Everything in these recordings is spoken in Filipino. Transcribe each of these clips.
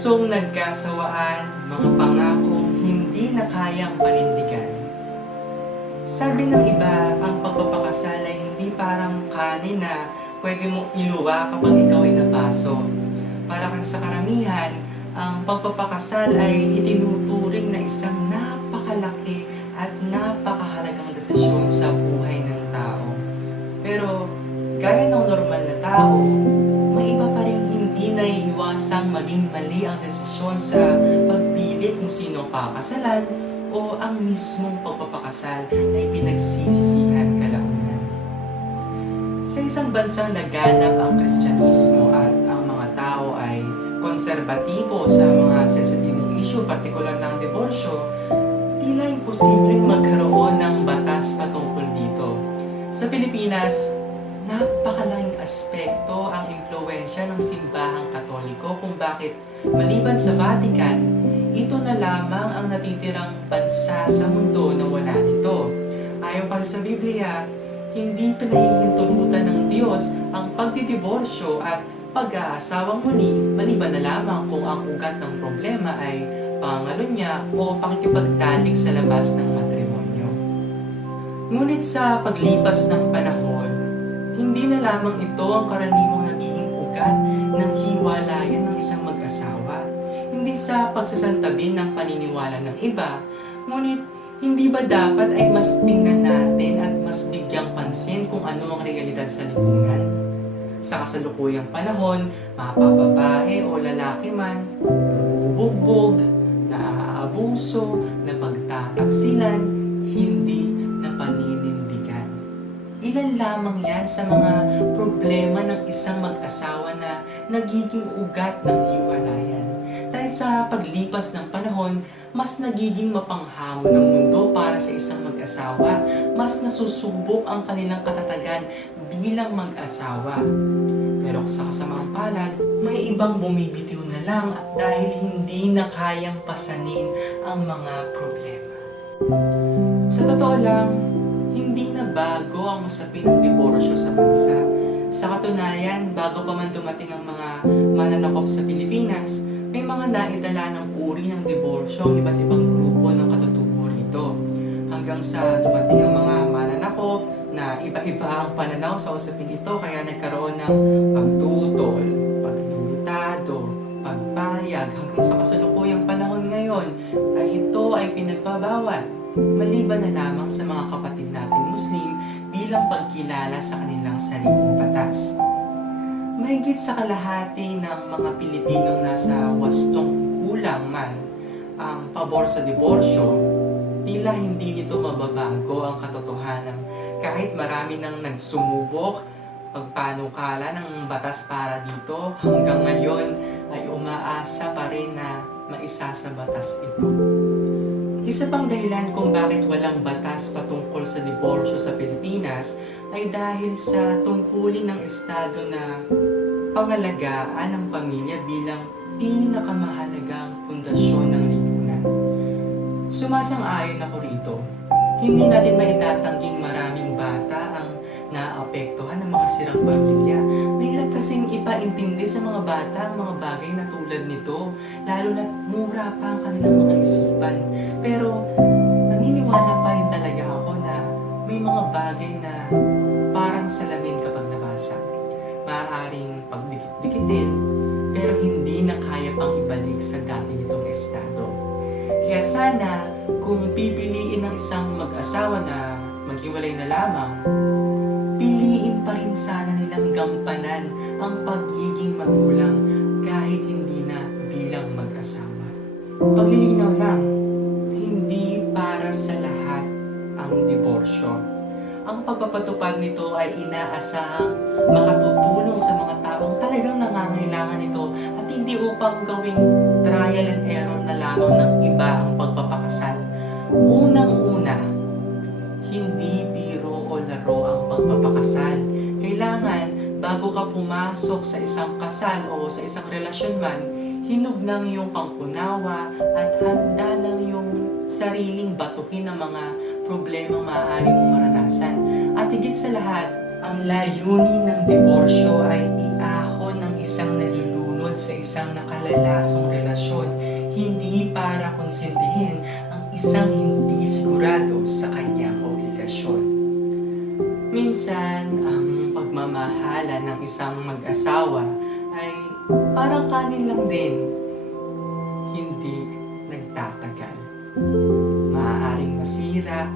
pusong nagkasawaan, mga pangakong hindi na kayang panindigan. Sabi ng iba, ang pagpapakasal ay hindi parang kanin na pwede mong iluwa kapag ikaw ay napaso. Para kasi sa karamihan, ang pagpapakasal ay itinuturing na isang napakalaki at napakahalagang desisyon sa buhay ng tao. Pero, gaya ng normal na tao, naiiwasang maging mali ang desisyon sa pagpili kung sino pakasalan o ang mismong pagpapakasal ay pinagsisisihan kalaunan. Sa isang bansang naganap ang Kristyanismo at ang mga tao ay konserbatibo sa mga sensitibong issue, partikular ang diborsyo, tila imposibleng magkaroon ng batas patungkol dito. Sa Pilipinas, napakalaking aspekto ang impluensya ng simbahang katoliko kung bakit maliban sa Vatican, ito na lamang ang natitirang bansa sa mundo na wala nito. Ayon pa sa Biblia, hindi pinahihintulutan ng Diyos ang pagdidiborsyo at pag-aasawang muli maliban na lamang kung ang ugat ng problema ay pangalo niya o pakikipagtalik sa labas ng matrimonyo. Ngunit sa paglipas ng panahon, hindi na lamang ito ang karaniwang nagiging ugat ng hiwalayan ng isang mag-asawa. Hindi sa pagsasantabi ng paniniwala ng iba, ngunit hindi ba dapat ay mas tingnan natin at mas bigyang pansin kung ano ang realidad sa lipunan? Sa kasalukuyang panahon, mapapabae o lalaki man, bubugbog, naaabuso, na pagtataksilan, hindi. Ilan lamang yan sa mga problema ng isang mag-asawa na nagiging ugat ng hiwalayan. Dahil sa paglipas ng panahon, mas nagiging mapanghamon ng mundo para sa isang mag-asawa, mas nasusubok ang kanilang katatagan bilang mag-asawa. Pero sa kasamaang palad, may ibang bumibitiw na lang dahil hindi na kayang pasanin ang mga problema. Sa totoo lang, bago ang usapin ng diborsyo sa bansa. Sa katunayan, bago pa man dumating ang mga mananakop sa Pilipinas, may mga naidala ng uri ng diborsyo ang iba't ibang grupo ng katutubo rito. Hanggang sa dumating ang mga mananakop na iba-iba ang pananaw sa usapin ito kaya nagkaroon ng pagtutol, paglimitado, pagpayag hanggang sa kasalukuyang panahon ngayon ay ito ay pinagbabawal maliban na lamang sa mga kapatid nating Muslim bilang pagkilala sa kanilang sariling batas. Mahigit sa kalahati ng mga Pilipinong nasa wastong kulang man ang pabor sa diborsyo, tila hindi nito mababago ang katotohanan kahit marami nang nagsumubok pagpanukala ng batas para dito hanggang ngayon ay umaasa pa rin na maisa sa batas ito. Isa pang dahilan kung bakit walang batas patungkol sa diborsyo sa Pilipinas ay dahil sa tungkulin ng Estado na pangalagaan ang pamilya bilang pinakamahalagang pundasyon ng lipunan. Sumasang-ayon ako rito. Hindi natin maitatangging maraming bata ang naapektuhan ng mga sirang pamilya. Mahirap kasing ipaintindi sa mga bata ang mga bagay na tulad nito, lalo na mura pa ang kanilang mga isipan. Pagdikit-dikitin, pero hindi na kaya pang ibalik sa dati nitong estado. Kaya sana, kung pipiliin ng isang mag-asawa na maghiwalay na lamang, piliin pa rin sana nilang gampanan ang pagiging magulang kahit hindi na bilang mag-asawa. Paglilinaw lang, hindi para sa lahat ang diborsyo. Ang pagpapatupad nito ay inaasahang makatutulong sa mga taong talagang nangangailangan nito at hindi upang gawing trial and error na lamang ng iba ang pagpapakasal. Unang-una, hindi biro o laro ang pagpapakasal. Kailangan, bago ka pumasok sa isang kasal o sa isang relasyon man, hinug ng iyong pangkunawa at handa ng iyong sariling batuhin ng mga problema maaari mong maranasan. At higit sa lahat, ang layunin ng diborsyo ay iahon ng isang nalulunod sa isang nakalalasong relasyon, hindi para konsentihin ang isang hindi sigurado sa kanyang obligasyon. Minsan, ang pagmamahala ng isang mag-asawa ay parang kanin lang din, hindi nagtatagal. Maaaring masira,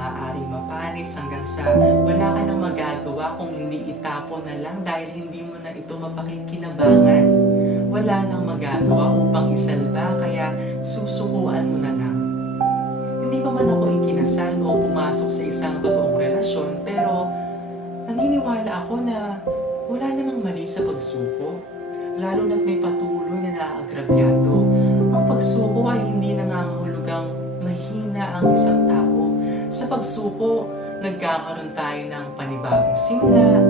maaaring mapanis hanggang sa wala ka nang magagawa kung hindi itapon na lang dahil hindi mo na ito mapakikinabangan. Wala nang magagawa upang isalba kaya susukuan mo na lang. Hindi pa man ako ikinasal o pumasok sa isang totoong relasyon pero naniniwala ako na wala namang mali sa pagsuko. Lalo na't may patuloy na naaagrabyado. Ang pagsuko ay hindi nangangahulugang mahina ang isang pagsuko, nagkakaroon tayo ng panibagong simula.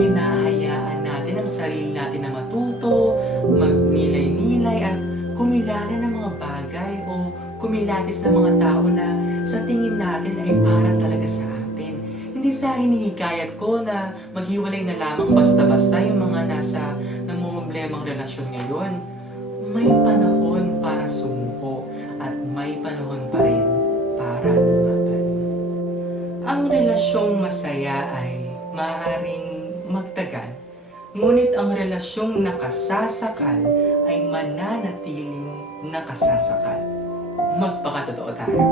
Hinahayaan natin ang sarili natin na matuto, magnilay-nilay at kumilala ng mga bagay o kumilatis ng mga tao na sa tingin natin ay para talaga sa atin. Hindi sa hinihikayat ko na maghiwalay na lamang basta-basta yung mga nasa namumoblemang relasyon ngayon. May panahon para sumuko at may masaya ay maaaring magtagal, ngunit ang relasyong nakasasakal ay mananatiling nakasasakal. Magpakatotoo tayo.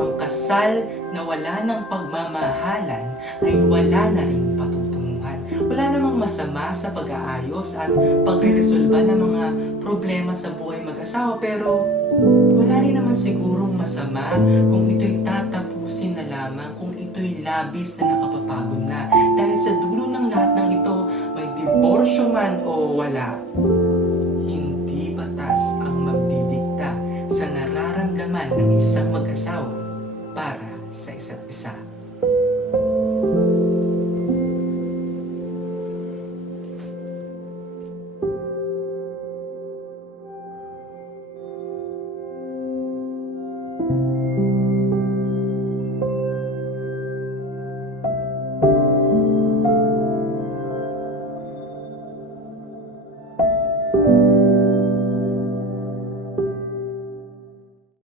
Ang kasal na wala ng pagmamahalan ay wala na rin patutunguhan. Wala namang masama sa pag-aayos at pagre-resolba ng mga problema sa buhay mag-asawa pero wala rin naman sigurong masama labis na nakapapagod na. Dahil sa dulo ng lahat ng ito, may diborsyo man o wala, hindi batas ang magdidikta sa nararamdaman ng isang mag-asawa para sa isa't isa.